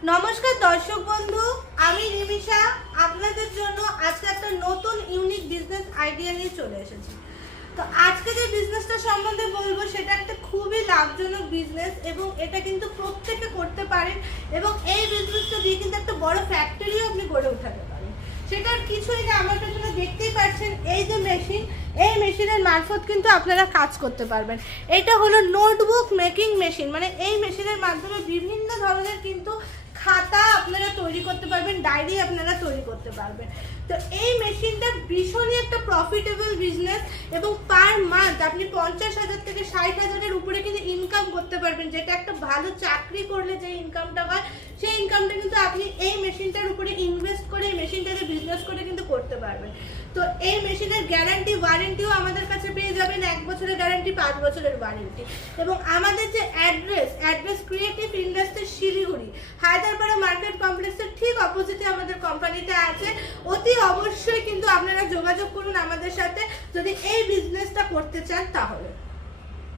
নমস্কার দর্শক বন্ধু, আমি নিমিষা আপনাদের জন্য আজকে একটা নতুন ইউনিক বিজনেস আইডিয়া নিয়ে চলে এসেছি। তো আজকে যে বিজনেসটা সম্বন্ধে বলবো সেটা একটা খুবই লাভজনক বিজনেস এবং এটা কিন্তু প্রত্যেকে করতে পারেন এবং এই বিজনেসটা দিয়ে কিন্তু একটা বড় ফ্যাক্টরিও আপনি গড়ে উঠাতে পারেন। সেটার কিছুই না, আমার পেছনে দেখতেই পাচ্ছেন এই যে মেশিন, এই মেশিনের মারফত কিন্তু আপনারা কাজ করতে পারবেন। এটা হলো নোটবুক মেকিং মেশিন, মানে এই মেশিনের মাধ্যমে বিভিন্ন ধরনের কিন্তু খাতা আপনারা তৈরি করতে পারবেন, ডায়েরি আপনারা তৈরি করতে পারবেন। তো এই মেশিনটা ভীষণই একটা প্রফিটেবল বিজনেস এবং পার মান্থ আপনি 50,000 থেকে 60,000-এর উপরে কিন্তু ইনকাম করতে পারবেন, যেটা একটা ভালো চাকরি করলে যে ইনকামটা হয় সেই ইনকামটা কিন্তু আপনি এই মেশিনটার উপরে ইনভেস্ট করে এই মেশিনটাকে বিজনেস করে কিন্তু করতে পারবেন। তো এই মেশিনের গ্যারান্টি ওয়ারেন্টিও আমাদের কাছে পেয়ে যাবেন, 1 বছরের গ্যারান্টি, 5 বছরের ওয়ারেন্টি। এবং আমাদের যে address creative industry Siliguri, Hyderabad market কমপ্লেক্সের ঠিক অপোজিটে আমাদের কোম্পানিটা আছে। অতি অবশ্যই কিন্তু আপনারা যোগাযোগ করুন আমাদের সাথে যদি এই বিজনেসটা করতে চান তাহলে।